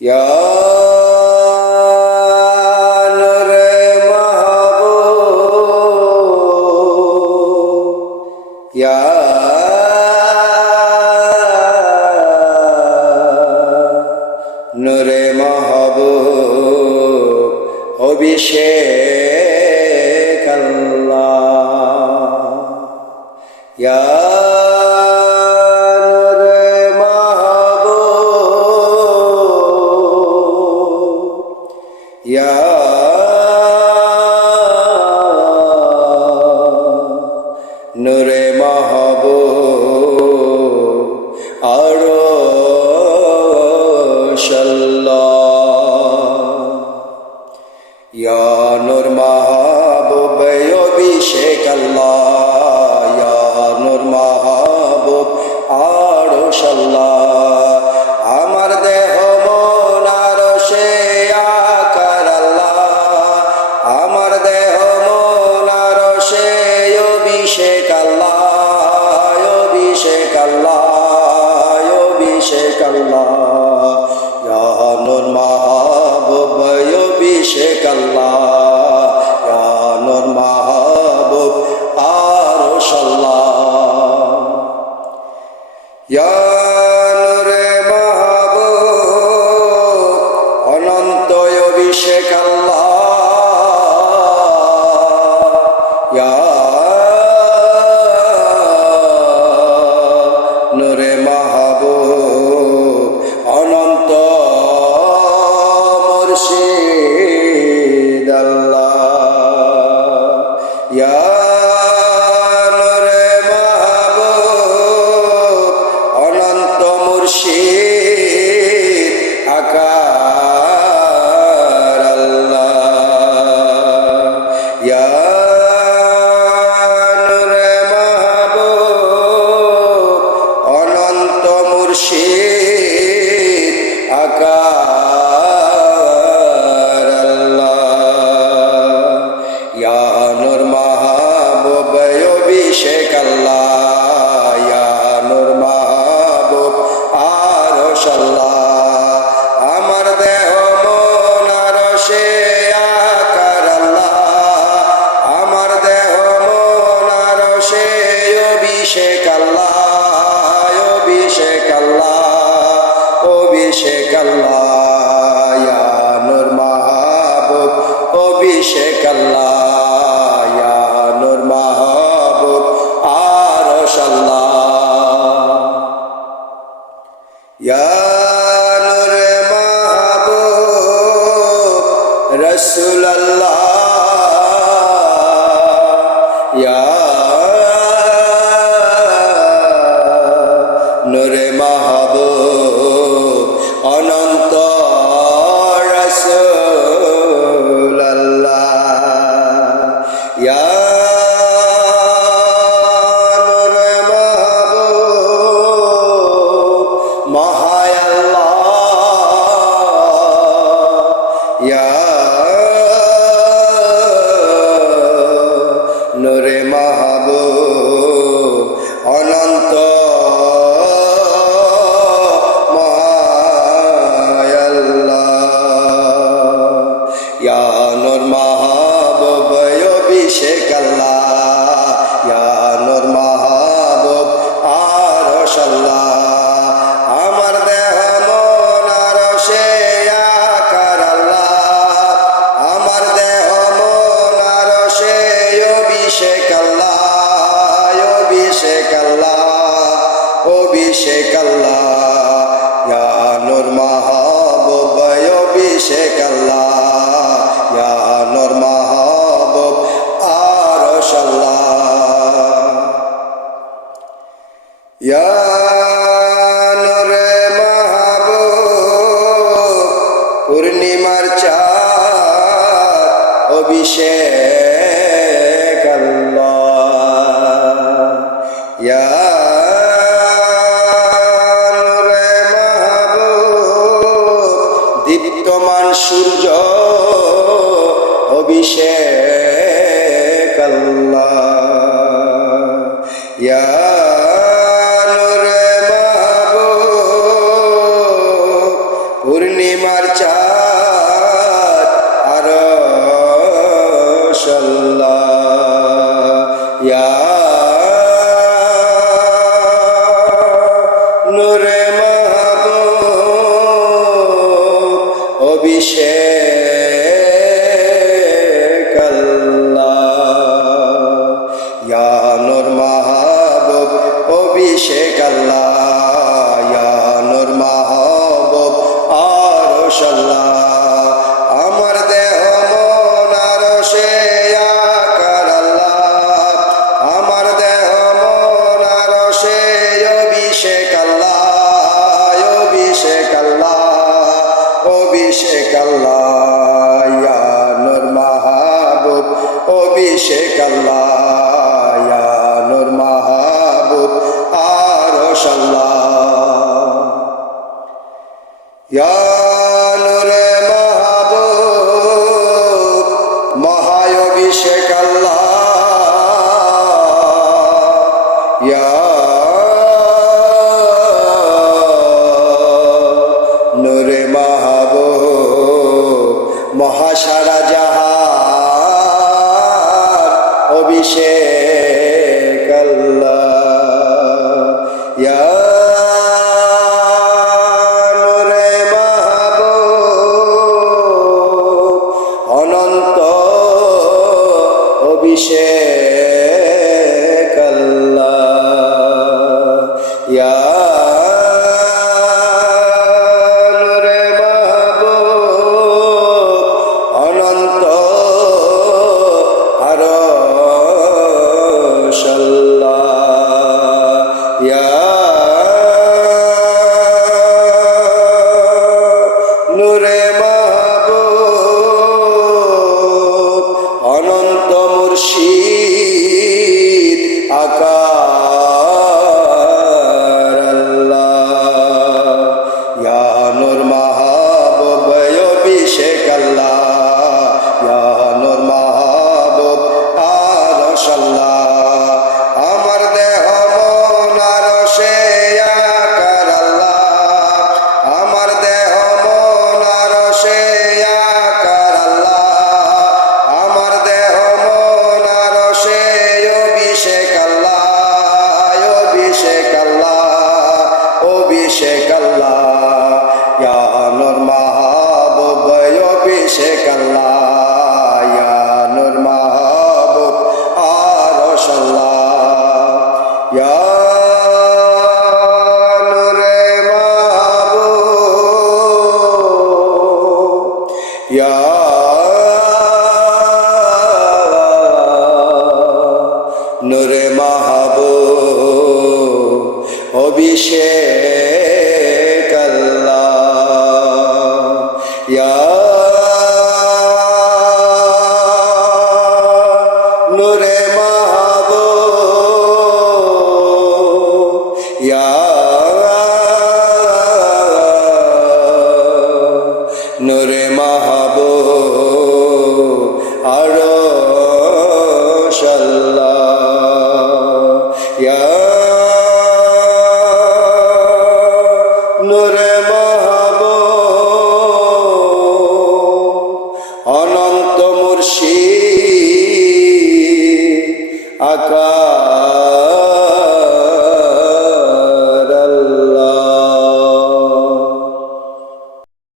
ইয়া নূরে মাহবুব, ইয়া নূরে মাহবুব, অভিষেক আল্লাহ। ইয়া ইয়া নূরে মাহবুব, আরশ আল্লাহ। ইয়া নূর মাহবুব, অভিষেক আল্লাহ। ইয়া নূর মাহবুব, আরশ আল্লাহ। আমার দেহ মন আরশে আকার আল্লাহ, আমার দেহ মন আরশে অভিষেক আল্লাহ, অভিষেক আল্লাহ, অভিষেক আল্লাহ। ইয়া নূর মাহবুব, অভিষেক আল্লাহ। ইয়া নূর মাহবুব, আরশ আল্লাহ। ইয়া নূরে মাহবুব, অনন্ত অভিষেক আল্লাহ। ইয়া নূরে মাহবুব, অনন্ত মুর্শিদ আল্লাহ। ইয়া নূরে মাহবুব, অনন্ত মুর্শিদ আকার আল্লাহ। ইয়া নূরে মাহবুব, অনন্ত মুর্শিদ আকার আল্লাহ। ইয়া নূর মাহবুব, অভিষেক আল্লাহ। ইয়া নূর মাহবুব, আরশ আল্লাহ। আমার দেহ মন আরশে আকার আল্লাহ, আমার দেহ মন আরশে অভিষেক আল্লাহ, অভিষেক আল্লাহ, অভিষেক আল্লাহ। ইয়া নূর মাহবুব, অভিষেক আল্লাহ। ইয়া নূর মাহবুব, আরশ আল্লাহ। ইয়া নূরে মাহবুব, রাসূল আল্লাহ। ইয়া নূরে মাহবুব, অনন্ত রাসূল আল্লাহ। ইয়া নূরে মাহবুব, মহায় আল্লাহ। ইয়া নূরে মাহবুব, অনন্ত মহায় আল্লাহ। ইয়া নূর মাহবুব, অভিষেক আল্লাহ। ইয়া নূর মাহবুব, আরশ আল্লাহ। আমার দেহ মন আরশে আকার আল্লাহ, আমার দেহ মন আরশে অভিষেক আল্লাহ, অভিষেক আল্লাহ, অভিষেক আল্লাহ। ইয়া নূর মাহবুব, অভিষেক আল্লাহ। ইয়া নূর মাহবুব, আরশ আল্লাহ। ইয়া নূরে মাহবুব, পূর্ণিমার চাঁদ, অভিষেক আল্লাহ। ইয়া নূরে মাহবুব, দীপ্তমান সূর্য, অভিষেক আল্লাহ। ইয়া নূরে মাহবুব, পূর্ণিমার চাঁদ আরশ আল্লাহ ইয়া নূরে মাহবুব অভিষেক আল্লাহ ইয়া নূর মাহবুব অভিষেক আল্লাহ ইয়া নূর মাহবুব আরশ আল্লাহ আমার দেহ মন আরশে আকার আল্লাহ আমার দেহ মন আরশে অভিষেক আল্লাহ অভিষেক আল্লাহ অভিষেক আল্লাহ ইয়া নূর মাহবুব অভিষেক আল্লাহ ইয়া নূর মাহবুব আরশ আল্লাহ ইয়া নূরে মাহবুব মহাঅভিষেক আল্লাহ ইয়া নূরে মাহবুব মহাসারা জাহান অভিষেক আল্লাহ ইয়া নূরে মাহবুব অনন্ত অভিষেক আল্লাহ ইয়া নূরে মাহবুব অনন্ত আরশ আল্লাহ ইয়া নূরে মাহবুব অনন্ত মুর্শিদ আকার আল্লাহ ইয়া নূর মাহবুব অভিষেক আল্লাহ ইয়া নূর মাহবুব আরশ আল্লাহ আমার দেহ মন আরশে আকার আল্লাহ আমার দেহ মন আরশে আকার আল্লাহ আমার দেহ মন আরশে অভিষেক আল্লাহ অভিষেক আল্লাহ অভিষেক আল্লাহ ইয়া নূর মাহবুব অভিষেক আল্লাহ ইয়া নূর মাহবুব আরশ আল্লাহ ইয়া নূরে মাহবুব ইয়া নূরে মাহবুব অভিষেক আল্লাহ ইয়া